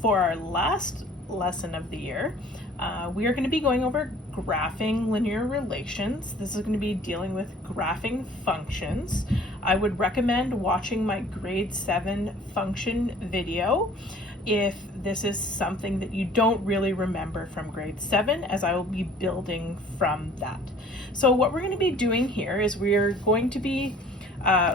for our last lesson of the year, we are going to be going over graphing linear relations. This is going to be dealing with graphing functions. I would recommend watching my grade 7 function video if this is something that you don't really remember from grade 7, as I will be building from that. So what we're going to be doing here is we're going to be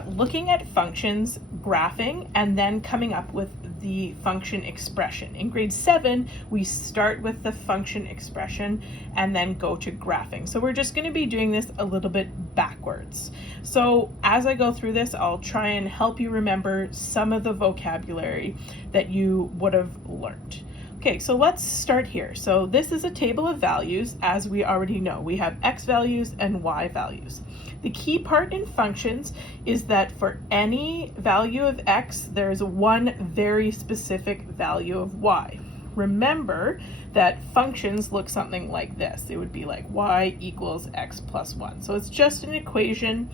looking at functions, graphing, and then coming up with the function expression. In grade 7, we start with the function expression and then go to graphing. So we're just going to be doing this a little bit backwards. So as I go through this, I'll try and help you remember some of the vocabulary that you would have learned. Okay, so let's start here. So this is a table of values, as we already know. We have x values and y values. The key part in functions is that for any value of x, there's one very specific value of y. Remember that functions look something like this. It would be like y equals x plus 1. So it's just an equation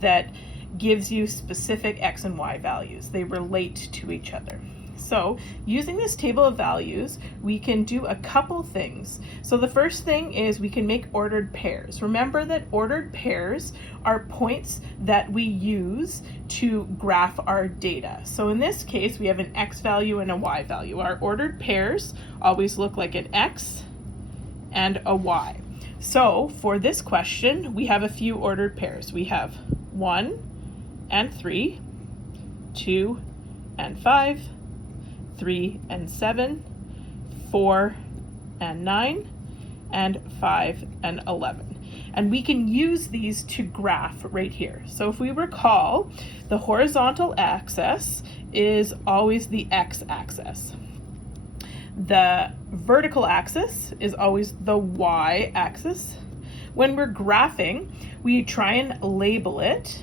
that gives you specific x and y values. They relate to each other. So using this table of values, we can do a couple things. So the first thing is we can make ordered pairs. Remember that ordered pairs are points that we use to graph our data. So in this case, we have an x value and a y value. Our ordered pairs always look like an x and a y. So for this question, we have a few ordered pairs. We have 1 and 3, 2 and 5, 3 and 7, 4 and 9, and 5 and 11. And we can use these to graph right here. So if we recall, the horizontal axis is always the x-axis. The vertical axis is always the y-axis. When we're graphing, we try and label it.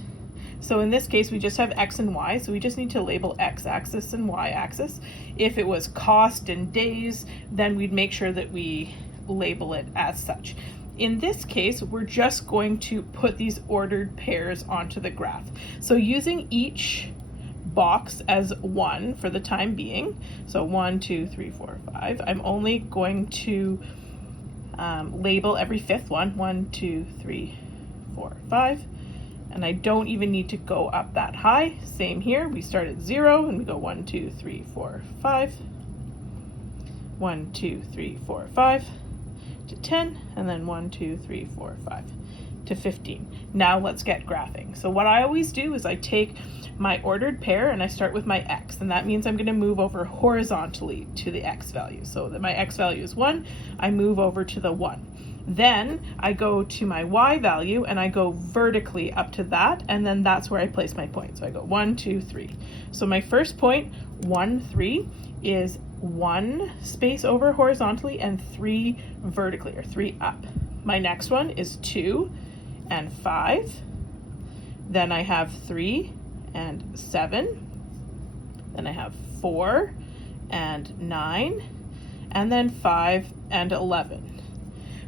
So in this case, we just have x and y, so we just need to label x-axis and y-axis. If it was cost and days, then we'd make sure that we label it as such. In this case, we're just going to put these ordered pairs onto the graph. So using each box as 1 for the time being, so 1, 2, 3, 4, 5, I'm only going to label every fifth one, 1, 2, 3, 4, 5. And I don't even need to go up that high. Same here, we start at 0 and we go 1, 2, 3, 4, 5. 1, 2, 3, 4, 5 to 10, and then 1, 2, 3, 4, 5 to 15. Now let's get graphing. So what I always do is I take my ordered pair and I start with my x, and that means I'm going to move over horizontally to the x value. So that my x value is 1, I move over to the 1. Then I go to my y value and I go vertically up to that, and then that's where I place my point. So I go 1, 2, 3. So my first point, 1, 3, is 1 space over horizontally and 3 vertically, or 3 up. My next one is 2 and 5. Then I have 3 and 7. Then I have 4 and 9. And then 5 and 11.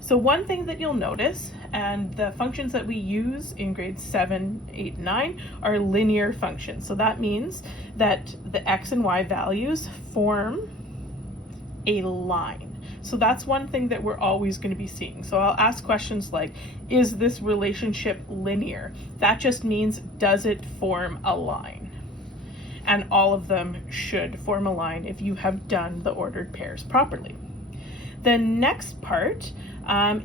So one thing that you'll notice, and the functions that we use in grades 7, 8, 9 are linear functions. So that means that the x and y values form a line. So that's one thing that we're always going to be seeing. So I'll ask questions like, is this relationship linear? That just means, does it form a line? And all of them should form a line if you have done the ordered pairs properly. The next part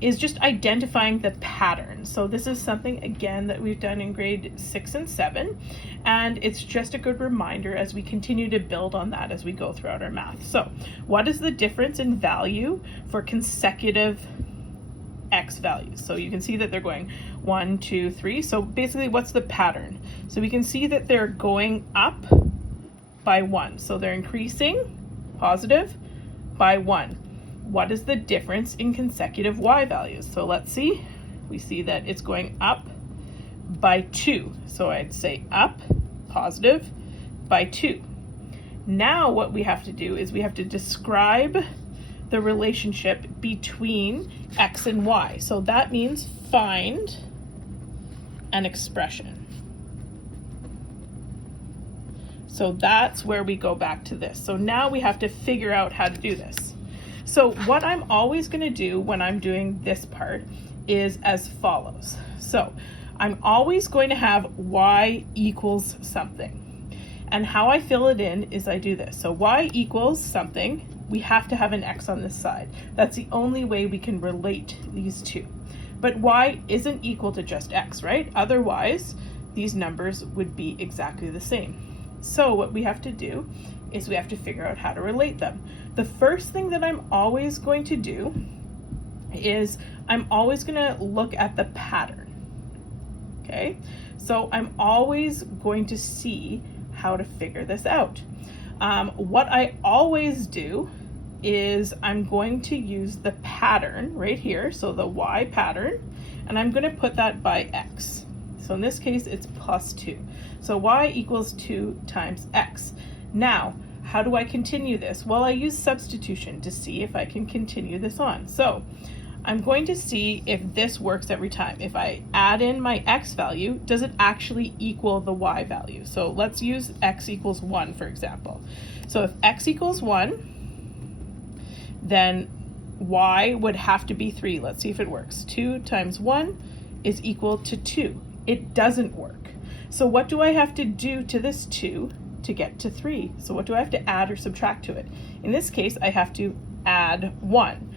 is just identifying the pattern. So this is something, again, that we've done in grade 6 and 7, and it's just a good reminder as we continue to build on that as we go throughout our math. So what is the difference in value for consecutive x values? So you can see that they're going 1, 2, 3. So basically, what's the pattern? So we can see that they're going up by 1. So they're increasing, positive, by 1. What is the difference in consecutive y values? So let's see. We see that it's going up by 2. So I'd say up, positive, by 2. Now what we have to do is we have to describe the relationship between x and y. So that means find an expression. So that's where we go back to this. So now we have to figure out how to do this. So what I'm always going to do when I'm doing this part is as follows. So I'm always going to have y equals something. And how I fill it in is I do this. So y equals something, we have to have an x on this side. That's the only way we can relate these two. But y isn't equal to just x, right? Otherwise, these numbers would be exactly the same. So what we have to do is we have to figure out how to relate them. The first thing that I'm always going to do is I'm always going to look at the pattern. Okay, so I'm always going to see how to figure this out. What I always do is I'm going to use the pattern right here, so the y pattern, and I'm going to put that by x. So in this case, it's plus 2. So y equals 2 times x. Now, how do I continue this? Well, I use substitution to see if I can continue this on. So I'm going to see if this works every time. If I add in my x value, does it actually equal the y value? So let's use x equals 1, for example. So if x equals 1, then y would have to be 3. Let's see if it works. 2 times 1 is equal to 2. It doesn't work. So what do I have to do to this 2 to get to 3? So what do I have to add or subtract to it? In this case, I have to add 1.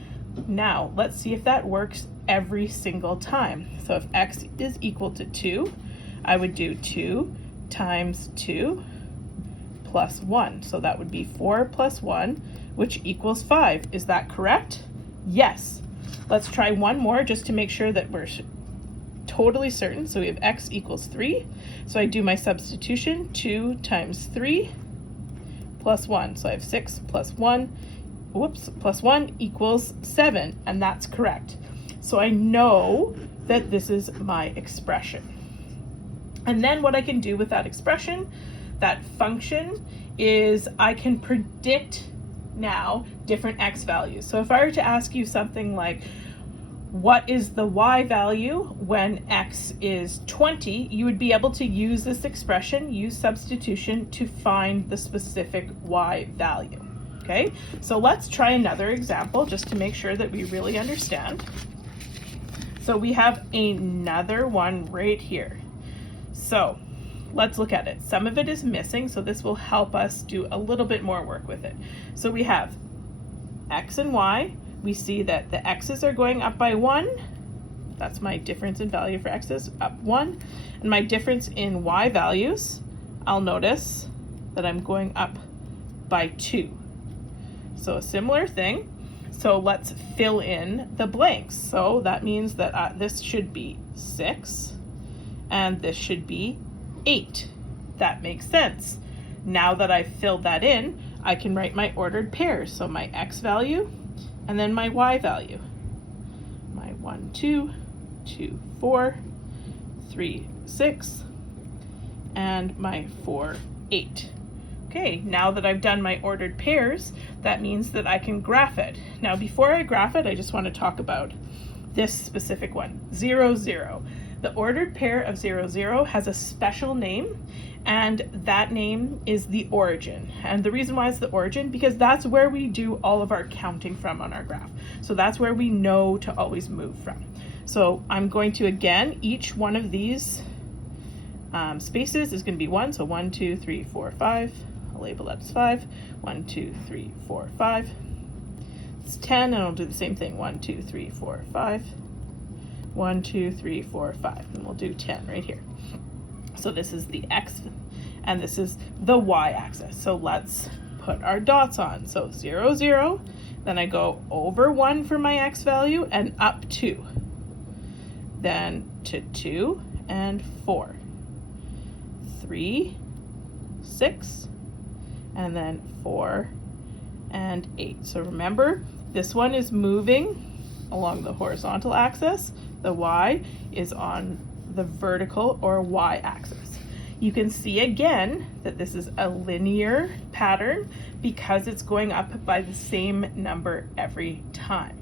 Now, let's see if that works every single time. So if x is equal to 2, I would do 2 times 2 plus 1. So that would be 4 plus 1, which equals 5. Is that correct? Yes. Let's try one more just to make sure that we're totally certain. So we have x equals 3. So I do my substitution, 2 times 3 plus 1. So I have 6 plus 1. Plus 1 equals 7, and that's correct. So I know that this is my expression. And then what I can do with that expression, that function, is I can predict now different x values. So if I were to ask you something like, what is the y value when x is 20, you would be able to use this expression, use substitution, to find the specific y value. Okay, so let's try another example just to make sure that we really understand. So we have another one right here. So let's look at it. Some of it is missing, so this will help us do a little bit more work with it. So we have x and y. We see that the x's are going up by 1. That's my difference in value for x's, up 1. And my difference in y values, I'll notice that I'm going up by 2. So a similar thing. So let's fill in the blanks. So that means that this should be 6 and this should be 8. That makes sense. Now that I've filled that in, I can write my ordered pairs. So my x value and then my y value. My 1, 2, 2, 4, 3, 6, and my 4, 8. Okay, now that I've done my ordered pairs, that means that I can graph it. Now, before I graph it, I just want to talk about this specific one, 0, 0. The ordered pair of 0, 0 has a special name, and that name is the origin. And the reason why it's the origin, because that's where we do all of our counting from on our graph. So that's where we know to always move from. So I'm going to, again, each one of these spaces is going to be 1. So 1, 2, 3, 4, 5. I'll label that as 5. 1, 2, 3, 4, 5. It's 10, and I'll do the same thing. 1, 2, 3, 4, 5. 1, 2, 3, 4, 5. And we'll do 10 right here. So this is the x, and this is the y-axis. So let's put our dots on. So 0, 0. Then I go over 1 for my x value and up 2. Then to 2 and 4. 3, 6, and then 4 and 8. So remember, this one is moving along the horizontal axis. The y is on the vertical or y-axis. You can see again that this is a linear pattern because it's going up by the same number every time.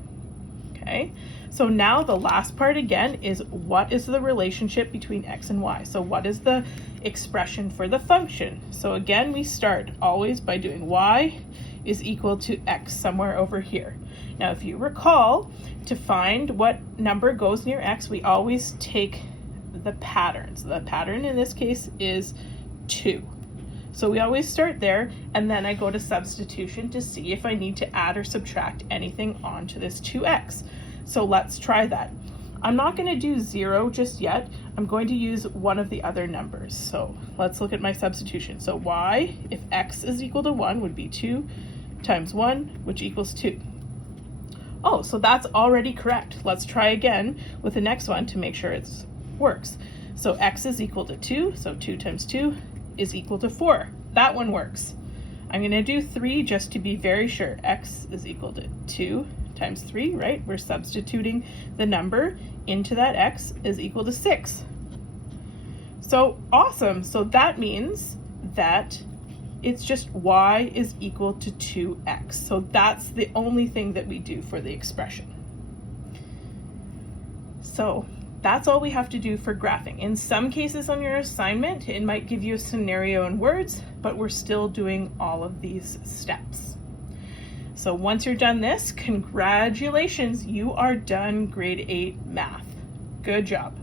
Okay, so now the last part again is what is the relationship between x and y? So what is the expression for the function? So again, we start always by doing y is equal to x somewhere over here. Now, if you recall, to find what number goes near x, we always take the patterns. The pattern in this case is 2. So we always start there, and then I go to substitution to see if I need to add or subtract anything onto this 2x. So let's try that. I'm not going to do 0 just yet. I'm going to use one of the other numbers. So let's look at my substitution. So y, if x is equal to 1, would be 2 times 1, which equals 2. Oh, so that's already correct. Let's try again with the next one to make sure it works. So x is equal to 2, so 2 times 2 is equal to 4. That one works. I'm going to do 3 just to be very sure. X is equal to 2 times 3, right? We're substituting the number into that x is equal to 6. So awesome. So that means that it's just y is equal to 2x. So that's the only thing that we do for the expression. So that's all we have to do for graphing. In some cases on your assignment, it might give you a scenario in words, but we're still doing all of these steps. So once you're done this, congratulations, you are done grade 8 math. Good job.